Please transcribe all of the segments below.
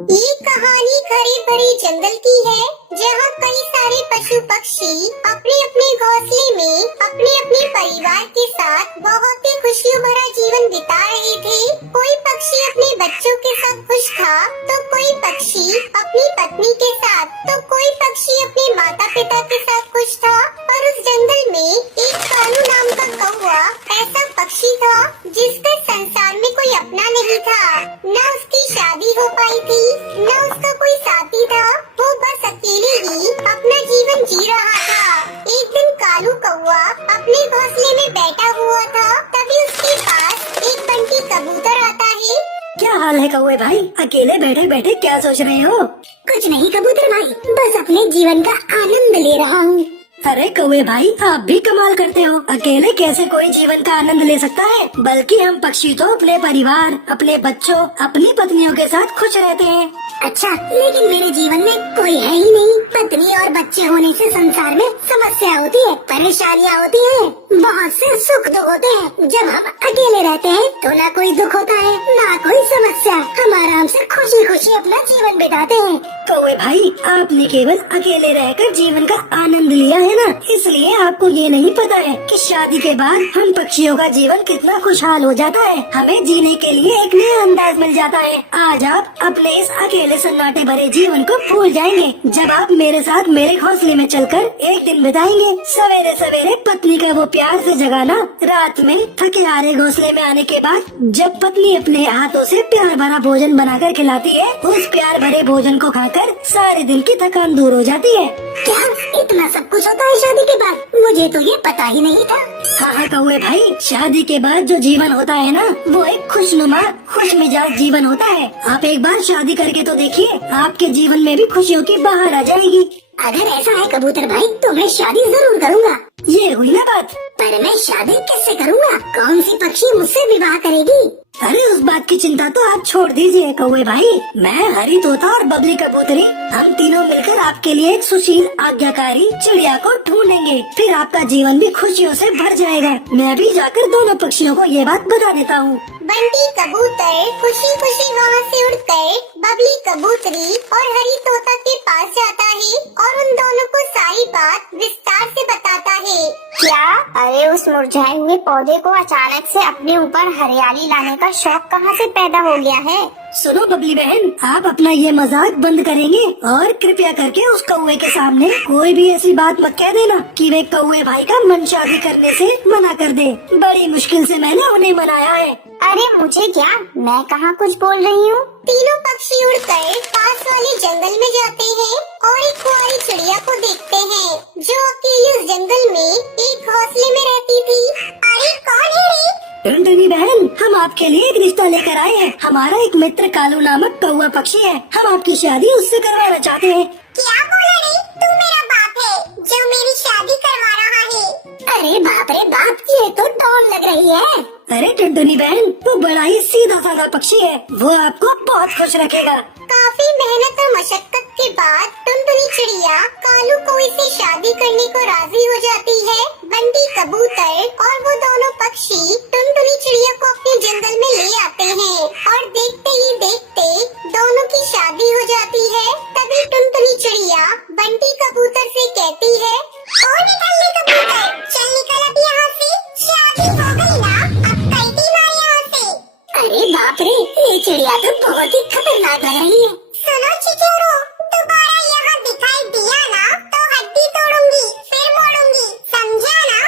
ये कहानी हरे भरे जंगल की है, जहाँ कई सारे पशु पक्षी अपने अपने घोंसले में अपने अपने परिवार के साथ बहुत ही खुशियों भरा जीवन बिता रहे थे। कोई पक्षी अपने बच्चों के साथ खुश था, तो कोई पक्षी अपनी पत्नी के साथ, तो कोई पक्षी अपने माता पिता के साथ खुश था। और उस जंगल में एक कालू नाम का कौवा ऐसा पक्षी था जिसका संसार में कोई अपना नहीं था। न उसकी शादी हो पाई थी, न उसका कोई साथी था। वो बस अकेले ही अपना जीवन जी रहा था। एक दिन कालू कौवा अपने घोंसले में बैठा हुआ था, तभी उसके पास एक बंटी कबूतर आता है। क्या हाल है कौवे भाई? अकेले बैठे बैठे क्या सोच रहे हो? कुछ नहीं कबूतर भाई, बस अपने जीवन का आनंद ले रहा हूँ। अरे कौवे भाई, आप भी कमाल करते हो। अकेले कैसे कोई जीवन का आनंद ले सकता है? बल्कि हम पक्षी तो अपने परिवार, अपने बच्चों, अपनी पत्नियों के साथ खुश रहते हैं। अच्छा, लेकिन मेरे जीवन में कोई है ही नहीं। पत्नी और बच्चे होने से संसार में समस्या होती है, परेशानियाँ होती हैं, बहुत से सुख दुख होते हैं। जब हम अकेले रहते हैं तो ना कोई दुख होता है, ना कोई समस्या। हम आराम से खुशी खुशी अपना जीवन बिताते हैं। कौवे भाई, आपने केवल अकेले रहकर जीवन का आनंद लिया है ना, इसलिए आपको ये नहीं पता है कि शादी के बाद हम पक्षियों का जीवन कितना खुशहाल हो जाता है। हमें जीने के लिए एक नया अंदाज मिल जाता है। आज आप अपने इस अकेले सन्नाटे भरे जीवन को भूल जाएंगे जब आप मेरे साथ मेरे घोंसले में चलकर एक दिन बिताएंगे। सवेरे सवेरे पत्नी का वो प्यार से जगाना, रात में थके हारे घोंसले में आने के बाद जब पत्नी अपने हाथों से प्यार भरा भोजन बनाकर खिलाती है, उस प्यार भरे भोजन को खाकर सारे दिन की थकान दूर हो जाती है। क्या इतना सब कुछ होता है शादी के बाद? मुझे तो ये पता ही नहीं था। हाँ कौवे भाई, शादी के बाद जो जीवन होता है ना, वो एक खुशनुमा खुश मिजाज जीवन होता है। आप एक बार शादी करके तो देखिए, आपके जीवन में भी खुशियों की बहार आ जाएगी। अगर ऐसा है कबूतर भाई, तो मैं शादी जरूर करूँगा। ये हुई ना बात। पर मैं शादी किससे करूँगा? कौन सी पक्षी मुझसे विवाह करेगी? अरे उस बात की चिंता तो आप छोड़ दीजिए कौवे भाई। मैं हरी तोता और बबली कबूतरी, हम तीनों मिलकर आपके लिए एक सुशील आज्ञाकारी चिड़िया को ढूंढेंगे। फिर आपका जीवन भी खुशियों से भर जाएगा। मैं अभी जाकर दोनों पक्षियों को ये बात बता देता हूँ। बंटी कबूतर खुशी खुशी वहाँ से उड़कर बबली कबूतरी और हरी तोता के पास जाता है और उन दोनों को सारी बात विस्तार से बताता है। क्या? अरे उस मुरझाए हुए पौधे को अचानक से अपने ऊपर हरियाली लाने का शौक कहाँ से पैदा हो गया है? सुनो बबली बहन, आप अपना ये मजाक बंद करेंगे और कृपया करके उस कौवे के सामने कोई भी ऐसी बात मत कह देना कि वे कौवे भाई का मन शादी करने से मना कर दे। बड़ी मुश्किल से मैंने उन्हें मनाया है। अरे मुझे क्या, मैं कहाँ कुछ बोल रही हूँ। तीनों पक्षी उड़कर पास वाले जंगल में जाते हैं और एक कुंवारी चिड़िया को देखते हैं जो अकेली उस जंगल में एक घोंसले में रहती थी। अरे कौन है रे? टुनटुनी बहन, हम आपके लिए एक रिश्ता लेकर आए हैं। हमारा एक मित्र कालू नामक कौवा पक्षी है। हम आपकी शादी उससे करवाना चाहते हैं। क्या बोला रे? तू मेरा बाप है जो मेरी शादी करवा रहा है? अरे बाप रे बाप, ये तो डॉन लग रही है। अरे टुनटुनी बहन, वो बड़ा ही सीधा साधा पक्षी है, वो आपको बहुत खुश रखेगा। काफी मेहनत और मशक्कत के बाद टुनटुनी चिड़िया कालू कौवे से शादी करने को राजी हो जाती है। बंटी कबूतर और वो दोनों पक्षी टुनटुनी चिड़िया को अपने जंगल में ले आते हैं और देखते ही देखते दोनों की शादी हो जाती है। तभी टुनटुनी चिड़िया बंटी कबूतर से कहती है, ओ निकल कबूतर, चल निकल अब यहाँ से, शादी हो गई ना, अब कल्टी मार यहाँ से। अरे बाप रे, ये चिड़िया तो बहुत ही खतरनाक लग रही है। सुनो चिचोरो, दोबारा यहाँ दिखाई दिया ना तो हड्डी तोड़ूंगी, फिर मोड़ूंगी, समझा ना?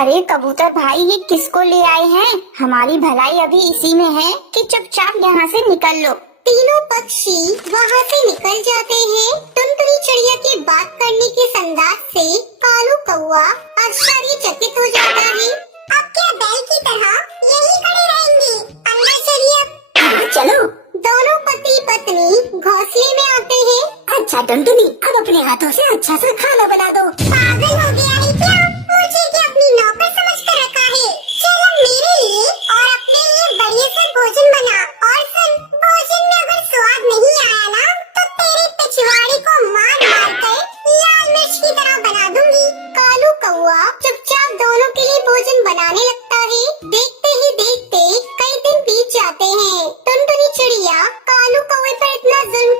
अरे कबूतर भाई, ये किसको ले आए हैं? हमारी भलाई अभी इसी में है कि चुपचाप यहाँ से निकल लो। तीनों पक्षी वहाँ से निकल जाते हैं। टुनटुनी चिड़िया की बात करने के अंदाज से कालू कौवा आश्चर्यचकित हो जाता है। अब क्या बैल की तरह यही खड़े रहेंगी? अंदर चलिए। चलो। दोनों पति पत्नी घोंसले में आते हैं। अच्छा टुनटुनी, अब अपने हाथों से अच्छा सा खाना बना दो। पागल हो गया है क्या? मुझे क्या अपनी नौकर समझ कर रखा है? चलो मेरे लिए और अपने लिए बढ़िया सा भोजन बना। और सुन, भोजन में अगर स्वाद नहीं आया ना तो तेरे पिछवाड़े को मार मार कर लाल मिर्च की तरह बना दूंगी। कालू कौवा चुपचाप दोनों के लिए भोजन बनाने लगता है। देखते ही देखते कई दिन बीत जाते हैं। टुनटुनी चिड़िया कालू कौवे पर इतना जुल्म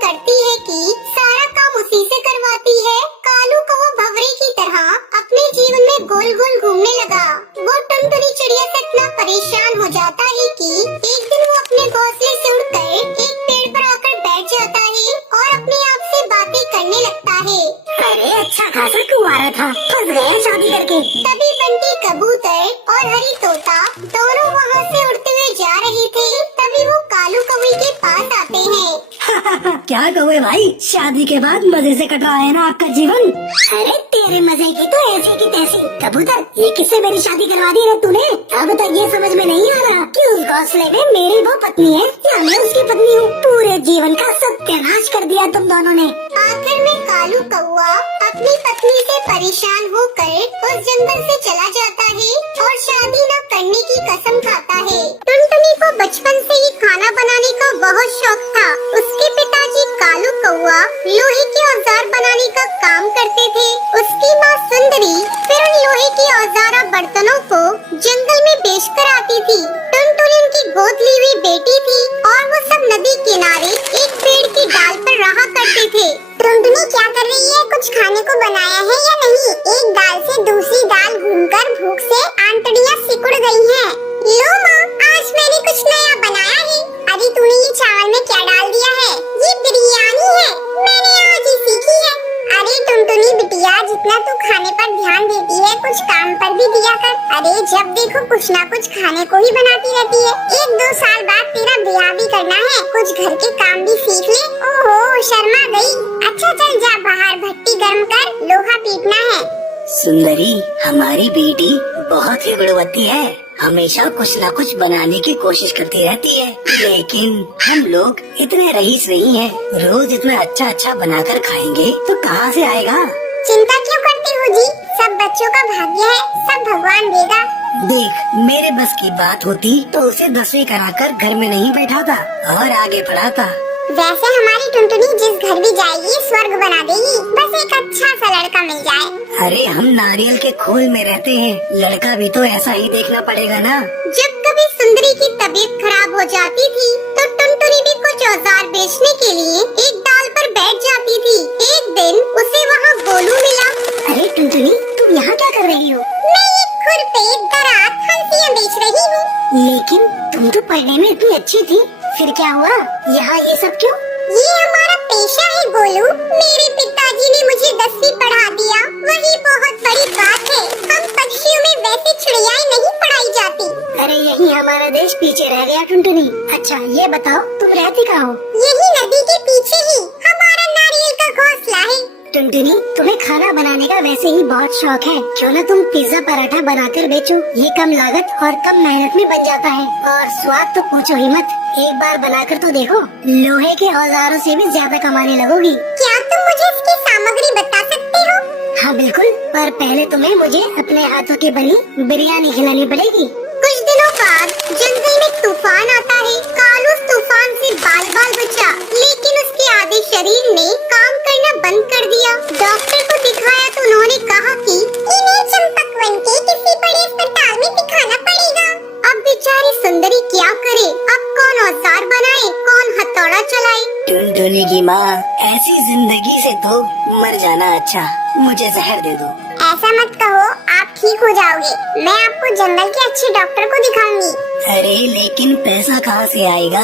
था, फंस गए शादी करके। तभी बंटी कबूतर और हरी तोता दोनों वहाँ से उड़ते हुए जा रहे थे। तभी वो कालू कौवे के पास आते हैं। क्या कौवे भाई, शादी के बाद मजे से कट रहा है ना आपका जीवन? अरे तेरे मजे की तो ऐसी की तैसी। कबूतर, ये किससे मेरी शादी करवा दी है तूने? अब तक ये समझ में नहीं आ रहा कि उस घोंसले में मेरी वो पत्नी है या मैं उसकी पत्नी हूँ। पूरे जीवन का सत्यानाश कर दिया तुम दोनों ने। आखिर में कालू कौवा अपनी पत्नी से परेशान होकर उस जंगल से चला जाता है और शादी न करने की कसम खाता है। टुनटुनी को बचपन से ही खाना बनाने का बहुत शौक था। उसके पिताजी कालू कौवा लोहे के औजार बनाने का काम करते थे। उसकी माँ सुंदरी फिर उन लोहे के औजारा बर्तनों को जंगल में बेच कर आती थी। टुनटुनी उनकी गोद ली हुई बेटी थी और वो सब नदी किनारे एक पेड़ की डाल पर रहा करते थे। टुनटुनी क्या कर रही है? कुछ खाने को बनाया है या नहीं? एक दाल से दूसरी दाल घूमकर भूख से आंतड़ियाँ सिकुड़ गई हैं। लो माँ, आज मैंने कुछ नया बनाया है। अरे तूने ये चावल में क्या डाल दिया है? ये बिरयानी है, मैंने आज ही सीखी है। अरे टुनटुनी बिटिया, जितना तू खाने पर ध्यान देती है, कुछ काम पर भी दिया कर। अरे जब देखो कुछ ना कुछ खाने को ही बनाती रहती है। 1-2 साल बाद तेरा ब्याह भी करना है, कुछ घर के काम भी सीख ले। ओहो, शर्मा गई। अच्छा चल जा बाहर भट्टी गर्म कर, लोहा पीटना है। सुंदरी, हमारी बेटी बहुत ही गुणवती है, हमेशा कुछ न कुछ बनाने की कोशिश करती रहती है। लेकिन हम लोग इतने रईस नहीं हैं, रोज इतना अच्छा अच्छा बनाकर खाएंगे तो कहाँ से आएगा? चिंता क्यों करते हो जी? सब बच्चों का भाग्य है, सब भगवान देगा। देख, मेरे बस की बात होती तो उसे 10वीं कराकर घर में नहीं बैठाता और आगे पढ़ाता। वैसे हमारी टुनटुनी जिस घर भी जाएगी स्वर्ग बना देगी, बस एक अच्छा सा लड़का मिल जाए। अरे हम नारियल के खोल में रहते हैं, लड़का भी तो ऐसा ही देखना पड़ेगा ना। जब कभी सुंदरी की तबीयत खराब हो जाती थी तो टुनटुनी भी कुछ औजार बेचने के लिए एक डाल पर बैठ जाती थी। एक दिन उसे वहाँ गोलू मिला। अरे टुनटुनी, तुम यहाँ क्या कर रही हो? मैं एक खुरपे दरात हंसियाँ बेच रही हूँ। लेकिन तुम तो पढ़ने में इतनी अच्छी थी, फिर क्या हुआ? यहाँ ये सब क्यों? ये हमारा पेशा है गोलू। मेरे पिताजी ने मुझे 10वीं पढ़ा दिया, वही बहुत बड़ी बात है। हम पक्षियों में वैसे चिड़ियाएं नहीं पढ़ाई जाती। अरे यही हमारा देश पीछे रह गया टुनटुनी। अच्छा ये बताओ, तुम रहती कहाँ हो? यही नदी के पीछे ही हमारा नारियल का घोंसला है। टुनटुनी, तुम्हें खाना बनाने का वैसे ही बहुत शौक है, क्यों न तुम पिज्जा पराठा बनाकर बेचो? ये कम लागत और कम मेहनत में बन जाता है और स्वाद तो पूछो ही मत। एक बार बनाकर तो देखो, लोहे के औजारों से भी ज्यादा कमाने लगोगी। क्या तुम मुझे इसकी सामग्री बता सकते हो? हाँ बिल्कुल, पर पहले तुम्हें मुझे अपने हाथों की बनी बिरयानी खिलानी पड़ेगी। कुछ दिनों बाद जंगल में तूफान आता है। कालू उस तूफान से बाल बचा, लेकिन उसके आधे शरीर ने काम करना बंद कर दिया। डॉक्टर को दिखाया तो उन्होंने कहा कि इन्हें चंपकवन के किसी बड़े अस्पताल में दिखाना पड़ेगा। अब बेचारी सुंदरी क्या करे? अब कौन औजार बनाए, कौन हथौड़ा चलाए? टुनटुनी की माँ, ऐसी जिंदगी से तो मर जाना अच्छा, मुझे जहर दे दो। ऐसा मत कहो, आप ठीक हो जाओगे। मैं आपको जंगल के अच्छे डॉक्टर को दिखाऊंगी। अरे लेकिन पैसा कहाँ से आएगा?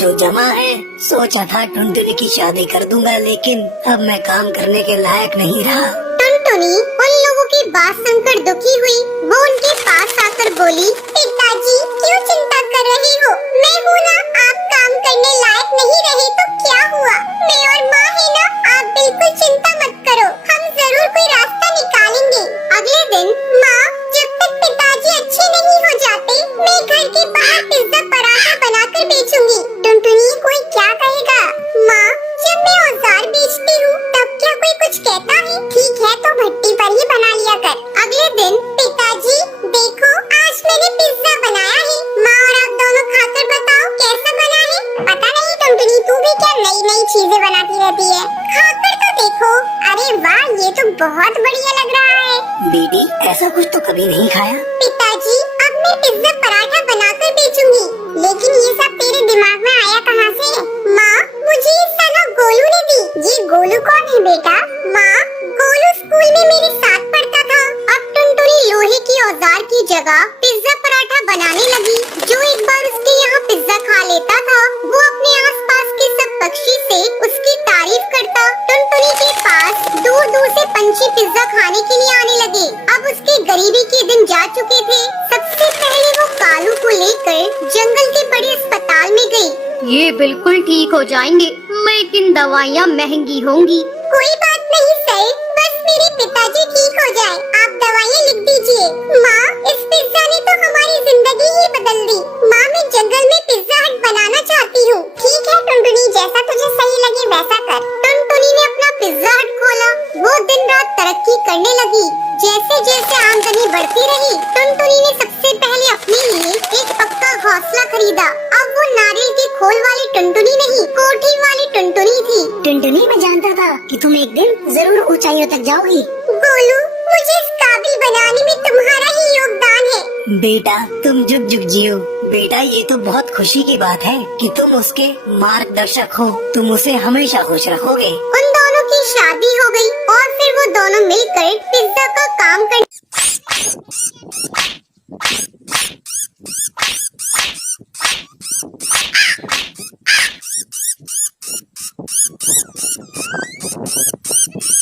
जो जमा है, सोचा था टुनटुनी की शादी कर दूंगा, लेकिन अब मैं काम करने के लायक नहीं रहा। टुनटुनी उन लोगों की बात सुनकर दुखी हुई। वो उनके पास आकर बोली, पिताजी क्यों चिंता कर रही हो? मैं हूँ ना, आप काम करने लायक नहीं रहे तो क्या हुआ? मैं और माँ है ना, आप बिल्कुल चिंता मत करो, हम जरूर कोई रास्ता निकालेंगे। अगले दिन माँ, जब तक पिताजी अच्छे नहीं हो जाते, मैं घर के बाहर पिज्जा पराठा बनाकर बेचूंगी। टुनटुनी, कोई क्या कहेगा? माँ, जब मैं औजार बेचती हूँ तब क्या कोई कुछ कहता है? ठीक है तो भट्टी पर ही बना लिया कर। अगले दिन, पिताजी देखो, आज मैंने पिज्जा बनाया है। माँ और आप दोनों खाकर बताओ कैसा बना है। पता नहीं टुनटुनी, तू भी क्या नई नई चीजें बनाती रहती है, खाकर तो देखो। अरे वाह, ये तो बहुत बढ़िया लग रहा है। बेटी, ऐसा कुछ तो कभी नहीं खाया। पिताजी, अब मैं पिज्जा पराठा बनाकर बेचूंगी, लेकिन ये सब तेरे दिमाग में आया कहाँ से? माँ, मुझे ये सलाह गोलू ने दी। ये गोलू कौन है बेटा? माँ, गोलू स्कूल में मेरे साथ पढ़ता था। अब टुनटुनी लोहे की औजार की जगह पिज्जा पराठा बनाने लगी। जो एक बार उसके यहाँ पिज्जा खा लेता था, वो अपने आसपास के सब पक्षी से उसकी तारीफ करता। टुनटुनी के पास दूर दूर से क्रंची पिज्जा खाने के लिए आने लगे। अब उसके गरीबी के दिन जा चुके थे। सबसे पहले वो कालू को लेकर जंगल के बड़े अस्पताल में गई। ये बिल्कुल ठीक हो जाएंगे, लेकिन दवाइयाँ महंगी होंगी। कोई बात नहीं सर, बस मेरे पिताजी ठीक हो जाए, आप दवाइयाँ लिख दीजिए। माँ, इस पिज्जा ने तो हमारी जिंदगी ही बदल दी। माँ, मैं जंगल में पिज्जा हट बनाना चाहती हूँ। ठीक है टुनटुनी, जैसा तुझे सही लगे वैसा कर। टुनटुनी ने अपना पिज्जा हट खोला। वो दिन रात तरक्की करने लगी। जैसे जैसे आमदनी बढ़ती रही, टुनटुनी ने सबसे पहले अपने लिए एक पक्का घोंसला खरीदा। अब वो नारियल के खोल वाली टुनटुनी नहीं, कोठी वाली टुनटुनी थी। टुनटुनी, मैं जानता था कि तुम एक दिन जरूर ऊंचाइयों तक जाओगी। गोलू, मुझे इस काबिल बनाने में तुम्हारा ही योगदान है। बेटा, तुम जुग जुग जियो। बेटा, ये तो बहुत खुशी की बात है कि तुम उसके मार्गदर्शक हो। तुम उसे हमेशा खुश रखोगे। उन दोनों की शादी हो गई और फिर वो दोनों मिलकर पिज्जा का काम कर।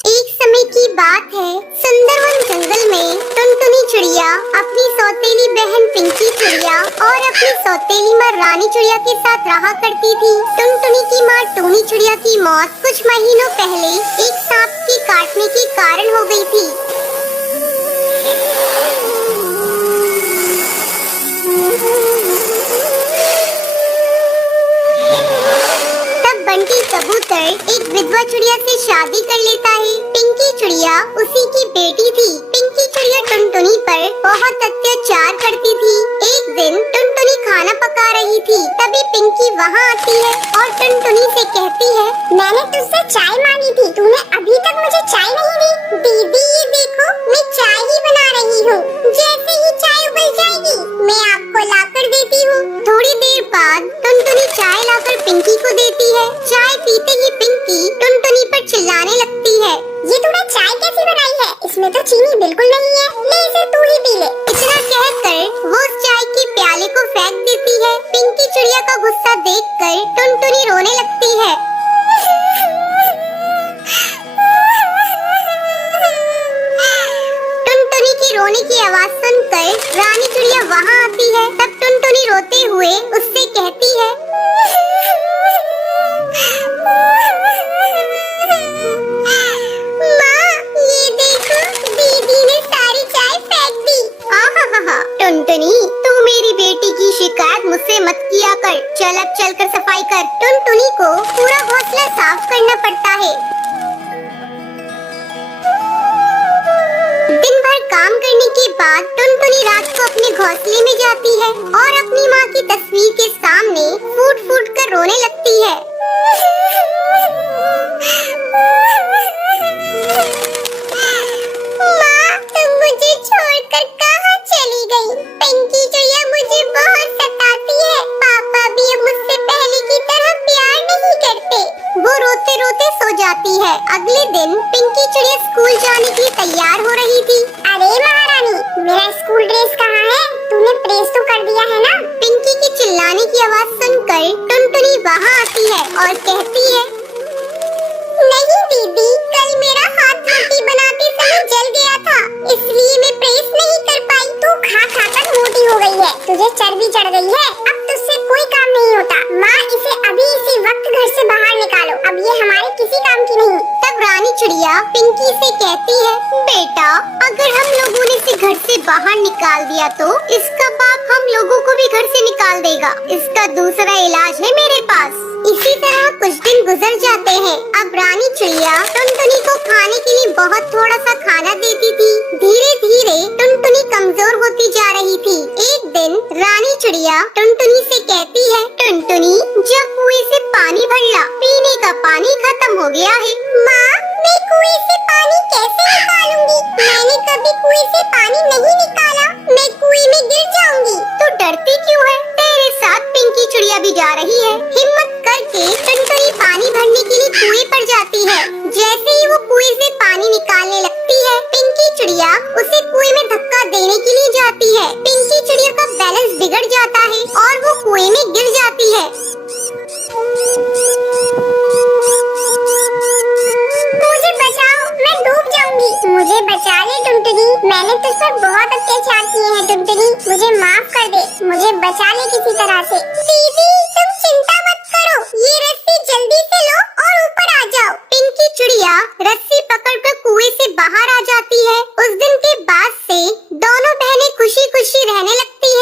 एक समय की बात है, सुंदरवन जंगल में टुनटुनी चिड़िया अपनी सौतेली बहन पिंकी चिड़िया और अपनी सौतेली माँ रानी चिड़िया के साथ रहा करती थी। टुनटुनी की माँ टूनी चिड़िया की मौत कुछ महीनों पहले एक सांप के काटने के कारण हो गई थी। बंटी कबूतर एक विधवा चिड़िया से शादी कर लेता है। पिंकी चिड़िया उसी की बेटी थी। पिंकी चिड़िया टुनटुनी पर बहुत अत्याचार करती थी। एक दिन टुनटुनी खाना पका रही थी, तभी पिंकी वहाँ आती है और टुनटुनी से कहती है, मैंने तुझसे चाय मांगी थी, तूने अभी तक मुझे चाय नहीं दी। दीदी, ये देखो, मैं चाय ही बना रही हूँ। जैसे ही चाय उबल जाएगी, मैं आपको लाकर देती हूँ। थोड़ी देर बाद टुनटुनी चाय लाकर पिंकी को देती है। चाय पीते ही पिंकी टुनटुनी पर चिल्लाने लगती है, ये तूने चाय कैसी बनाई है? इसमें तो चीनी बिल्कुल नहीं है, ले इसे तू ही पी ले। इतना कहकर वो उस चाय के प्याले को फेंक देती है। पिंकी चिड़िया का गुस्सा देखकर टुनटुनी रोने लगती है। टुनटुनी की रोने की आवाज सुनकर रानी चिड़िया वहाँ आती है। तब टुनटुनी रोते हुए उससे कहती है, टुनटुनी, तू मेरी बेटी की शिकायत मुझसे मत किया कर। चल अब चलकर सफाई कर। टुनटुनी को पूरा घोंसला साफ करना पड़ता है। दिन भर काम करने के बाद टुनटुनी रात को अपने घोंसले में जाती है और अपनी माँ की तस्वीर के सामने फूट फूट कर रोने लगती है। माँ, तुम मुझे छोड़कर कहाँ चली गई? पिंकी चिड़िया मुझे बहुत सताती है। पापा भी अब मुझसे पहले की तरह प्यार नहीं करते। वो रोते रोते सो जाती है। अगले दिन पिंकी चिड़िया स्कूल जाने के लिए तैयार हो रही थी। अरे महारानी, मेरा स्कूल ड्रेस कहाँ है? तूने प्रेस तो कर दिया है ना? पिंकी के चिल्लाने की आवाज सुनकर टुनटुनी वहाँ आती है और कहती है, नहीं दीदी, कल मेरा हाथ रोटी बनाते समय जल गया था, इसलिए मैं प्रेस नहीं कर पाई। तू खा खा कर मोटी हो गई है, तुझे चर्बी चढ़ गई है, अब तुझसे कोई काम नहीं होता। माँ, इसे अभी इसी वक्त घर से बाहर निकालो, अब ये हमारे किसी काम की नहीं। तब रानी चिड़िया पिंकी से कहती है, बेटा, अगर हम लोगों ने इसे घर से बाहर निकाल दिया तो इसका बाप हम लोगों को भी घर से निकाल देगा। इसका दूसरा इलाज है मेरे पास। इसी तरह कुछ दिन गुजर जाते हैं। अब रानी चिड़िया टुनटुनी को खाने के लिए बहुत थोड़ा सा खाना देती थी। धीरे धीरे टुनटुनी कमजोर होती जा रही थी। एक दिन रानी चिड़िया टुनटुनी से कहती है, टुनटुनी, जब कुएं से पानी भर ला, पीने का पानी खत्म हो गया है। माँ, मैं कुएं से पानी कैसे निकालूंगी? मैंने कभी कुएं से पानी नहीं निकाला, मैं कुएं में गिर जाऊंगी। तू डरती क्यों है? तेरे साथ पिंकी चिड़िया भी जा रही है। हिम्मत करके टुनटुनी पानी भरने के लिए कुएं पर जाती है। जैसे ही वो कुएं से पानी निकालने लगती है, पिंकी चिड़िया उसे कुएं में धक्का देने के लिए जाती है। पिंकी चिड़िया का बैलेंस बिगड़ जाता है मैंने तुझ पर बहुत अत्याचार किए हैं टुनटुनी, मुझे माफ कर दे, मुझे बचा ले किसी तरह से। दीदी तुम